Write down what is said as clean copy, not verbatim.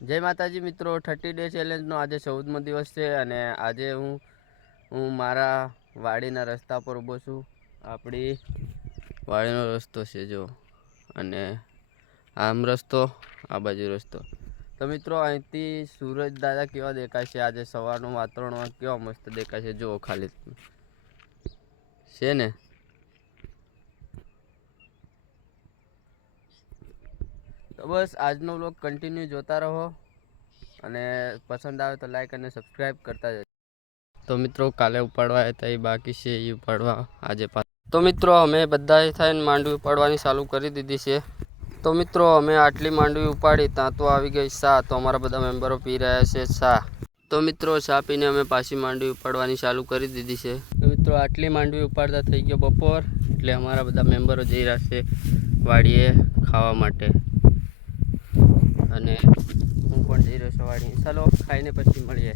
જય માતાજી મિત્રો, 30 ડે ચેલેન્જનો આજે 14મો દિવસ છે અને આજે હું મારા વાડીના રસ્તા પર ઊભો છું. આપણી વાડીનો રસ્તો છે જો, અને આમ રસ્તો, આ બાજુ રસ્તો. તો મિત્રો અહીંથી સૂરજ દાદા કેવા દેખાય છે. આજે સવારનું વાતાવરણ કેવા મસ્ત દેખાય છે, જુઓ ખાલી છે ને. તો બસ આજનો વ્લોગ કન્ટિન્યુ જોતા રહો અને પસંદ આવે તો લાઈક અને સબસ્ક્રાઈબ કરતા જજો. તો મિત્રો કાલે ઉપાડવા હતા એ બાકી છે, એ ઉપાડવા આજે તો મિત્રો અમે બધાએ થઈને માંડવી ઉપાડવાની ચાલુ કરી દીધી છે. તો મિત્રો અમે આટલી માંડવી ઉપાડી ત્યાં તો આવી ગઈ ચા. તો અમારા બધા મેમ્બરો પી રહ્યા છે ચા. તો મિત્રો ચા પીને અમે પાછી માંડવી ઉપાડવાની ચાલુ કરી દીધી છે. તો મિત્રો આટલી માંડવી ઉપાડતા થઈ ગયો બપોર, એટલે અમારા બધા મેમ્બરો જઈ રહ્યા છે વાડીએ ખાવા માટે, અને હું પણ જઈ રહ્યો છું વાડીએ. ચાલો ખાઈને પછી મળીએ.